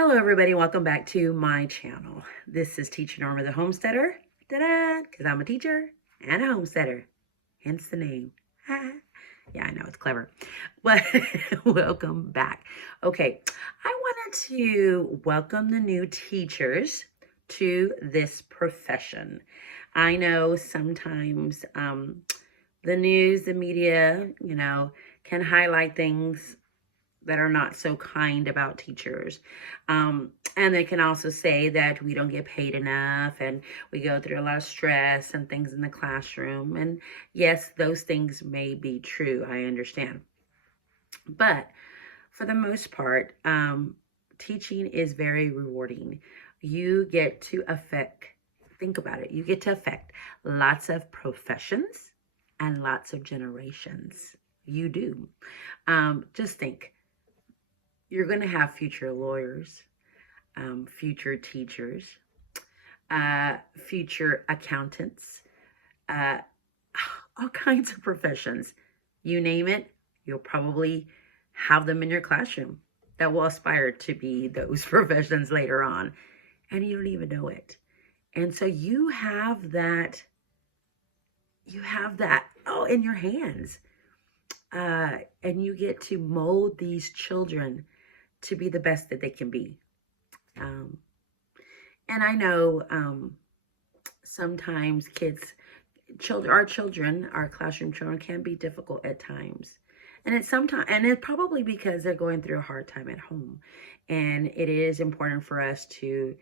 Hello, everybody. Welcome back to my channel. This is Teacher Norma the Homesteader. Ta-da! Because I'm a teacher and a homesteader. Hence the name. Yeah, I know, it's clever. But welcome back. Okay, I wanted to welcome the new teachers to this profession. I know sometimes the news, the media, can highlight things that are not so kind about teachers. And they can also say that we don't get paid enough and we go through a lot of stress and things in the classroom. And yes, those things may be true. I understand. But for the most part, teaching is very rewarding. You get to think about it, you get to affect lots of professions and lots of generations. You do. Just think, you're going to have future lawyers, future teachers, future accountants, all kinds of professions. You name it, you'll probably have them in your classroom that will aspire to be those professions later on. And you don't even know it. And so you have that in your hands. And you get to mold these children to be the best that they can be. And I know sometimes our classroom children can be difficult at times. And it's probably because they're going through a hard time at home. And it is important for us to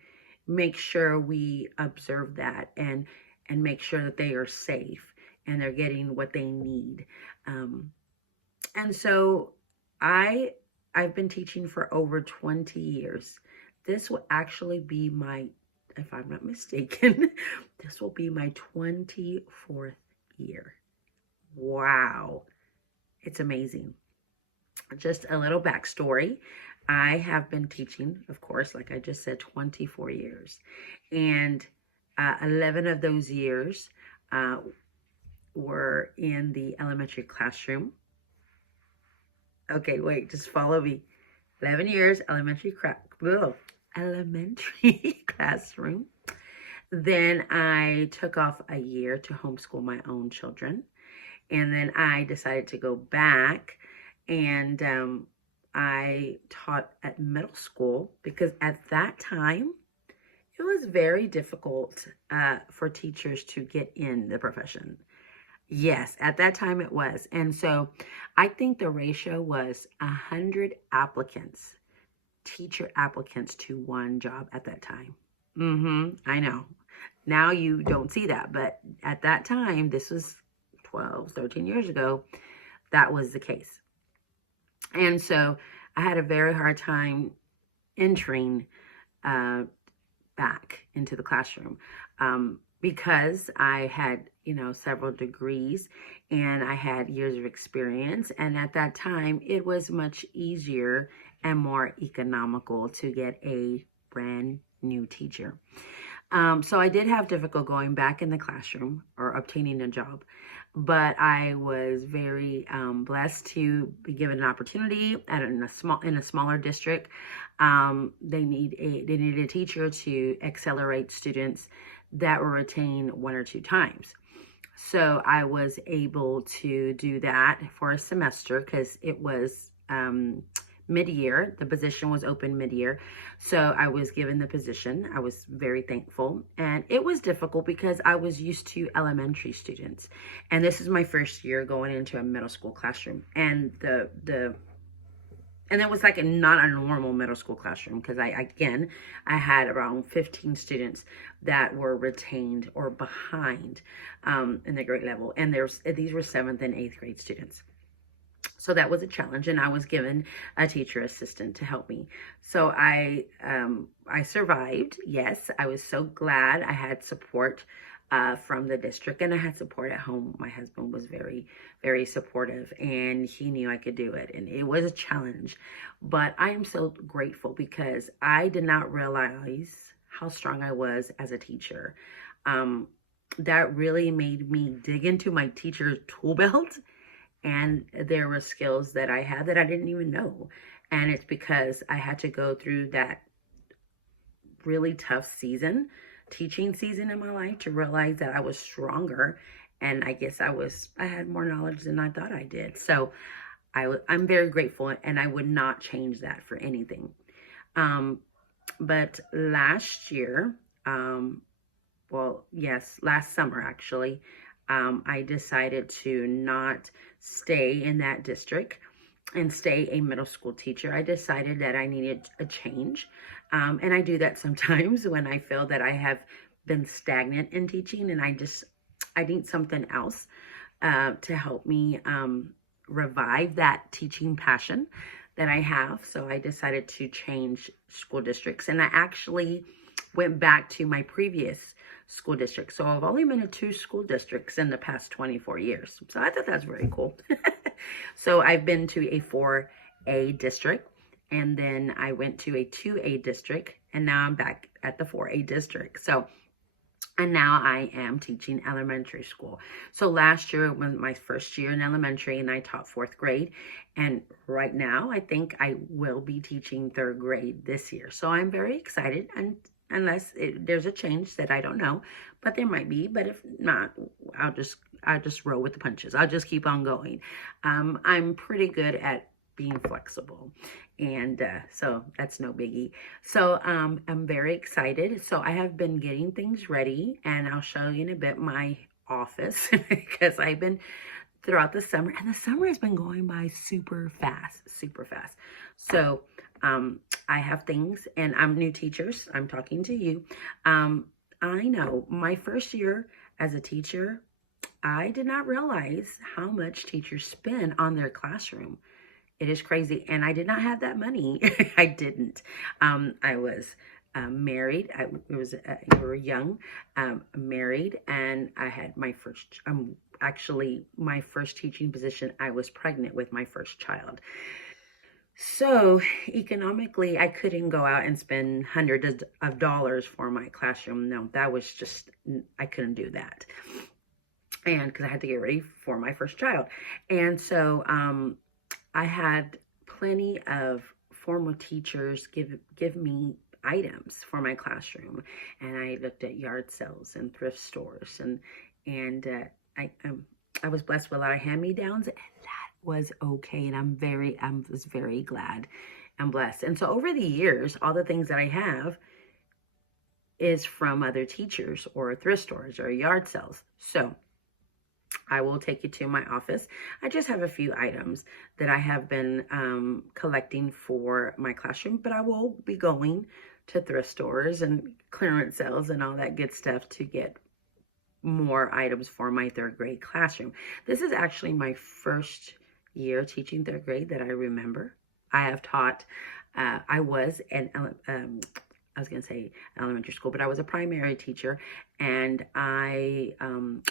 make sure we observe that and make sure that they are safe and they're getting what they need. And so I've been teaching for over 20 years. This will actually be if I'm not mistaken, this will be my 24th year. Wow. It's amazing. Just a little backstory. I have been teaching, of course, like I just said, 24 years. And 11 of those years were in the elementary classroom. Okay, wait, just follow me. 11 years, elementary classroom. Then I took off a year to homeschool my own children. And then I decided to go back and I taught at middle school because at that time, it was very difficult for teachers to get in the profession. Yes, at that time it was. And so I think the ratio was 100 teacher applicants to one job at that time. I know. Now you don't see that, but at that time, this was 12, 13 years ago, that was the case. And so I had a very hard time entering back into the classroom because I had several degrees and I had years of experience. And at that time, it was much easier and more economical to get a brand new teacher. So I did have difficulty going back in the classroom or obtaining a job, but I was very blessed to be given an opportunity in a smaller district. They needed a teacher to accelerate students that were retained 1 or 2 times. So I was able to do that for a semester because it was mid-year. The position was open mid-year. So I was given the position. I was very thankful. And it was difficult because I was used to elementary students. And this is my first year going into a middle school classroom. And and it was like not a normal middle school classroom because I had around 15 students that were retained or behind in the grade level. And these were 7th and 8th grade students. So that was a challenge, and I was given a teacher assistant to help me. So I survived. Yes, I was so glad I had support from the district, and I had support at home. My husband was very, very supportive, and he knew I could do it. And it was a challenge, but I am so grateful because I did not realize how strong I was as a teacher. That really made me dig into my teacher's tool belt. And there were skills that I had that I didn't even know. And it's because I had to go through that really tough teaching season in my life, to realize that I was stronger, and I guess I had more knowledge than I thought I did. So I'm very grateful, and I would not change that for anything. But last year, last summer actually, I decided to not stay in that district and stay a middle school teacher. I decided that I needed a change. And I do that sometimes when I feel that I have been stagnant in teaching, and I need something else to help me revive that teaching passion that I have. So I decided to change school districts, and I actually went back to my previous school district. So I've only been in 2 school districts in the past 24 years. So I thought that's very cool. So I've been to a 4A district, and then I went to a 2A district, and now I'm back at the 4A district. And now I am teaching elementary school. So last year was my first year in elementary, and I taught 4th grade. And right now, I think I will be teaching 3rd grade this year. So I'm very excited, and unless there's a change that I don't know, but there might be. But if not, I'll just roll with the punches. I'll just keep on going. I'm pretty good at being flexible, and so that's no biggie. So I'm very excited. So I have been getting things ready, and I'll show you in a bit my office because I've been throughout the summer, and the summer has been going by super fast. So I have things, and I'm new teachers. I'm talking to you. I know my first year as a teacher, I did not realize how much teachers spend on their classroom. It is crazy. And I did not have that money. I didn't. I was married. We were young, married, and I had my first, my first teaching position. I was pregnant with my first child. So economically, I couldn't go out and spend hundreds of dollars for my classroom. No, that was just, I couldn't do that. And because I had to get ready for my first child. And so I had plenty of former teachers give me items for my classroom. And I looked at yard sales and thrift stores. And I was blessed with a lot of hand-me-downs, and that was okay. And I was very glad and blessed. And so over the years, all the things that I have is from other teachers or thrift stores or yard sales. So I will take you to my office. I just have a few items that I have been collecting for my classroom, but I will be going to thrift stores and clearance sales and all that good stuff to get more items for my 3rd grade classroom. This is actually my first year teaching 3rd grade that I remember. I have taught, I was going to say elementary school, but I was a primary teacher, and I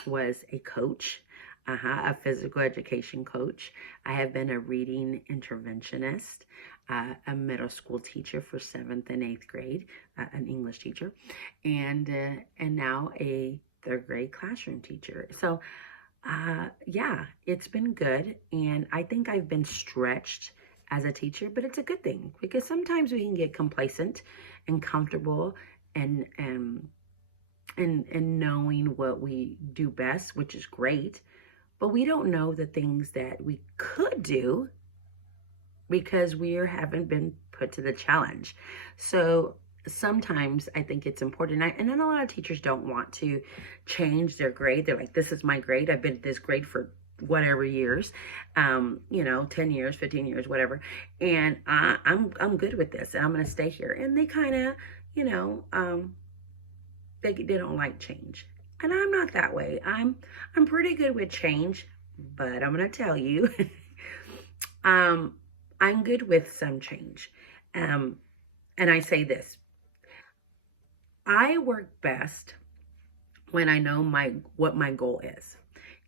was a coach, a physical education coach. I have been a reading interventionist, a middle school teacher for 7th and 8th grade, an English teacher, and now a 3rd grade classroom teacher. So yeah, it's been good, and I think I've been stretched as a teacher, but it's a good thing, because sometimes we can get complacent and comfortable and knowing what we do best, which is great, but we don't know the things that we could do because we haven't been put to the challenge. So sometimes I think it's important, and then a lot of teachers don't want to change their grade. They're like, this is my grade. I've been at this grade for whatever years, 10 years, 15 years, whatever. And I'm good with this, and I'm going to stay here. And they kind of, they don't like change. And I'm not that way. I'm pretty good with change, but I'm going to tell you, I'm good with some change. And I say this, I work best when I know what my goal is.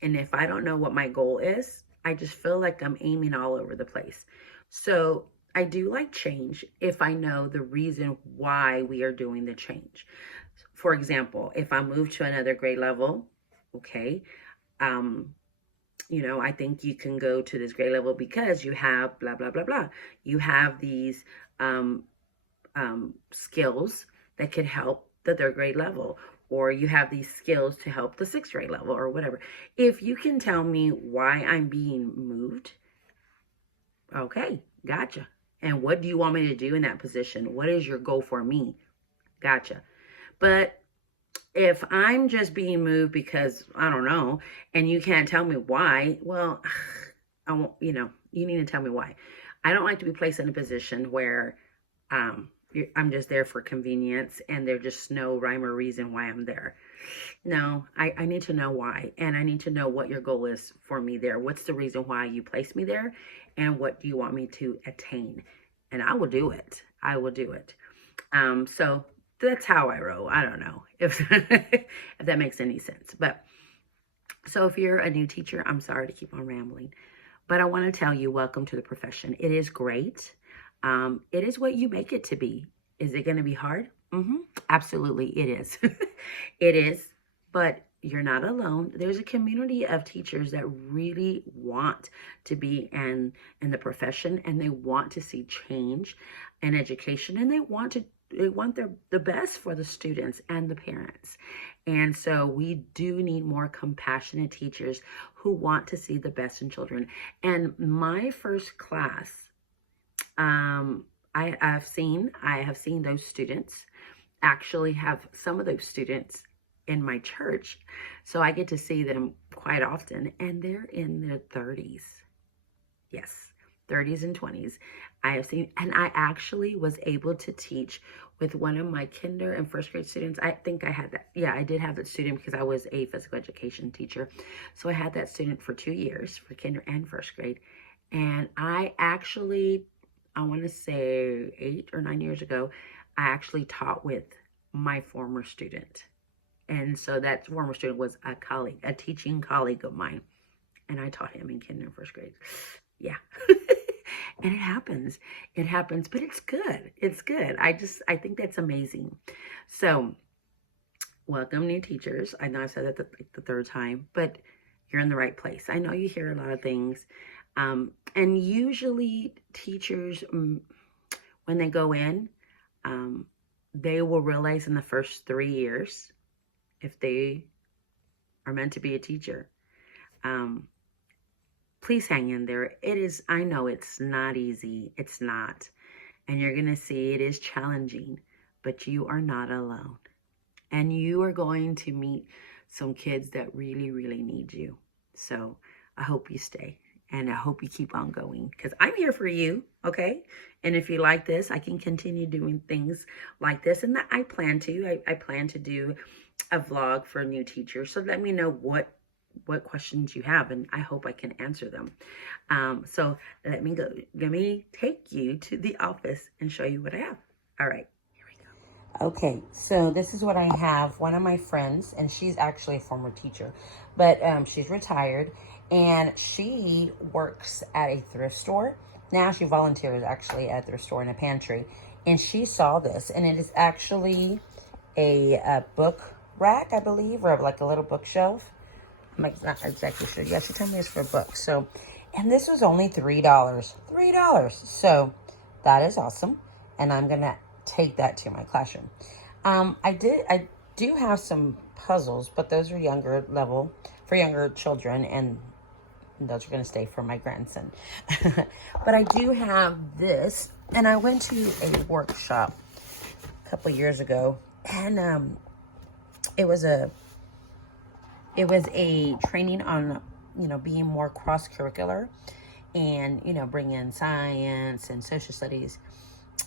And if I don't know what my goal is, I just feel like I'm aiming all over the place. So I do like change if I know the reason why we are doing the change. For example, if I move to another grade level, okay, I think you can go to this grade level because you have blah, blah, blah, blah. You have these skills that could help the third grade level, or you have these skills to help the sixth grade level, or whatever. If you can tell me why I'm being moved, okay, gotcha. And what do you want me to do in that position? What is your goal for me? Gotcha. But if I'm just being moved because I don't know, and you can't tell me why, well, I won't, you need to tell me why. I don't like to be placed in a position where I'm just there for convenience and there's just no rhyme or reason why I'm there. No, I need to know why, and I need to know what your goal is for me there. What's the reason why you placed me there, and what do you want me to attain? And I will do it. I will do it. So that's how I roll. I don't know if if that makes any sense. But so if you're a new teacher, I'm sorry to keep on rambling, but I want to tell you, welcome to the profession. It is great. It is what you make it to be. Is it going to be hard? Absolutely, it is. It is, but you're not alone. There's a community of teachers that really want to be in the profession, and they want to see change in education, and they want the best for the students and the parents. And so we do need more compassionate teachers who want to see the best in children. And my first class, I have seen those students, actually have some of those students in my church. So I get to see them quite often, and they're in their 30s. Yes, 30s and 20s. I have seen, and I actually was able to teach with one of my kinder and first grade students. I think I had that. Yeah, I did have that student because I was a physical education teacher. So I had that student for 2 years for kinder and first grade. And I want to say 8 or 9 years ago, I actually taught with my former student. And so that former student was a colleague, a teaching colleague of mine. And I taught him in kinder and first grade. Yeah. And it happens, but it's good. It's good. I think that's amazing. So welcome, new teachers. I know I said that the third time, but you're in the right place. I know you hear a lot of things. And usually teachers, when they go in, they will realize in the first 3 years if they are meant to be a teacher. Please hang in there. I know it's not easy. It's not. And you're going to see it is challenging, but you are not alone. And you are going to meet some kids that really, really need you. So I hope you stay. And I hope you keep on going, because I'm here for you, okay? And if you like this, I can continue doing things like this. And I plan to. I plan to do a vlog for new teachers. So let me know what questions you have, and I hope I can answer them. So let me take you to the office and show you what I have. All right, here we go. Okay, so this is what I have. One of my friends, and she's actually a former teacher, but she's retired, and she works at a thrift store. Now she volunteers actually at a thrift store in a pantry, and she saw this, and it is actually a book rack, I believe, or like a little bookshelf. I'm not exactly sure. Yeah, she told me it's for books. So, and this was only $3. $3. So that is awesome. And I'm going to take that to my classroom. I do have some puzzles, but those are younger level for younger children, and those are going to stay for my grandson. But I do have this, and I went to a workshop a couple of years ago, and it was a training on, being more cross-curricular and, bring in science and social studies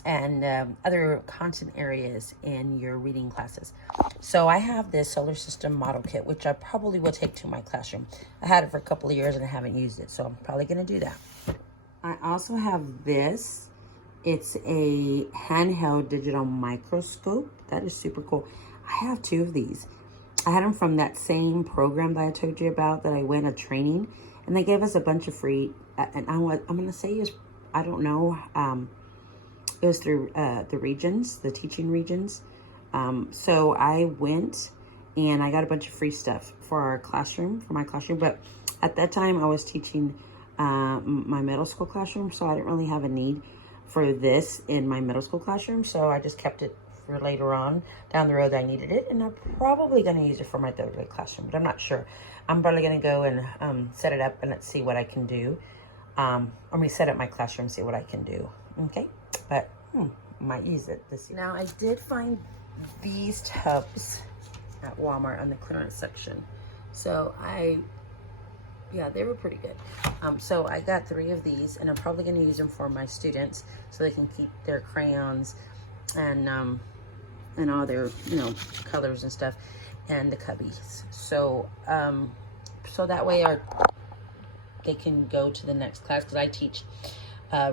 and other content areas in your reading classes. So I have this solar system model kit, which I probably will take to my classroom. I had it for a couple of years and I haven't used it, so I'm probably going to do that. I also have this. It's a handheld digital microscope. That is super cool. I have 2 of these. I had them from that same program that I told you about that I went a training, and they gave us a bunch of free, and I'm going to say it was, I don't know, it was through the regions, the teaching regions. So I went and I got a bunch of free stuff for my classroom, but at that time I was teaching my middle school classroom, so I didn't really have a need for this in my middle school classroom, so I just kept it for later on down the road that I needed it. And I'm probably going to use it for my 3rd grade classroom, but I'm not sure. I'm probably going to go and set it up and let's see what I can do. I'm going to set up my classroom, see what I can do. Okay, but might use it this year. Now I did find these tubs at Walmart on the clearance section. So yeah, they were pretty good. So I got 3 of these, and I'm probably going to use them for my students so they can keep their crayons and all their, you know, colors and stuff, and the cubbies. So so that way they can go to the next class, because I teach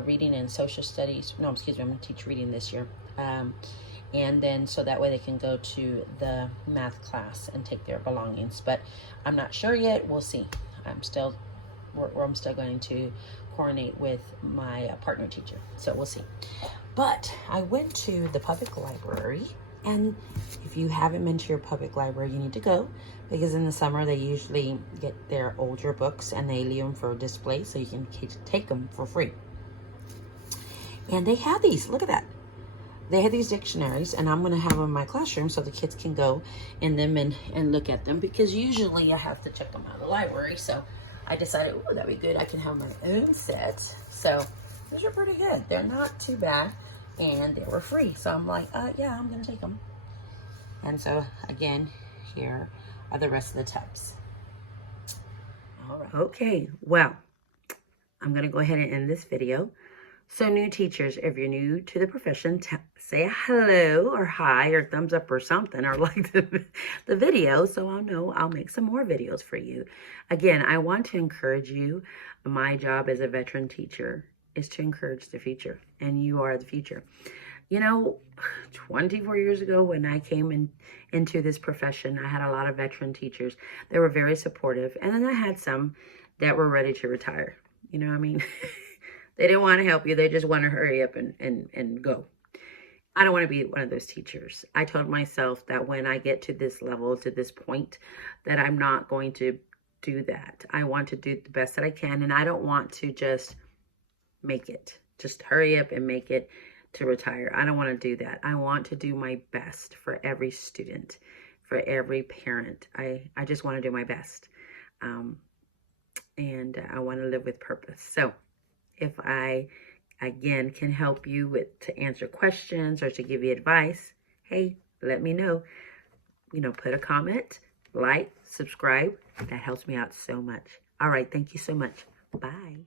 reading and social studies. No, excuse me, I'm going to teach reading this year. And then so that way they can go to the math class and take their belongings. But I'm not sure yet. We'll see. I'm still going to coordinate with my partner teacher. So we'll see. But I went to the public library, and if you haven't been to your public library, you need to go, because in the summer they usually get their older books and they leave them for display so you can take them for free. And they have these. Look at that. They had these dictionaries, and I'm going to have them in my classroom so the kids can go in them and look at them, because usually I have to check them out of the library. So I decided, oh, that'd be good. I can have my own set. So these are pretty good. They're not too bad, and they were free. So I'm like, yeah, I'm going to take them. And so, again, here are the rest of the tubs. All right. Okay, well, I'm going to go ahead and end this video. So new teachers, if you're new to the profession, say a hello or hi or thumbs up or something, or like the video, so I'll know I'll make some more videos for you. Again, I want to encourage you. My job as a veteran teacher is to encourage the future, and you are the future. You know, 24 years ago when I came into this profession, I had a lot of veteran teachers that were very supportive, and then I had some that were ready to retire. You know what I mean? They didn't want to help you. They just want to hurry up and go. I don't want to be one of those teachers. I told myself that when I get to this level, to this point, that I'm not going to do that. I want to do the best that I can, and I don't want to just make it. Just hurry up and make it to retire. I don't want to do that. I want to do my best for every student, for every parent. I just want to do my best. And I want to live with purpose. So if I, again, can help you to answer questions or to give you advice, hey, let me know. You know, put a comment, like, subscribe. That helps me out so much. All right, thank you so much. Bye.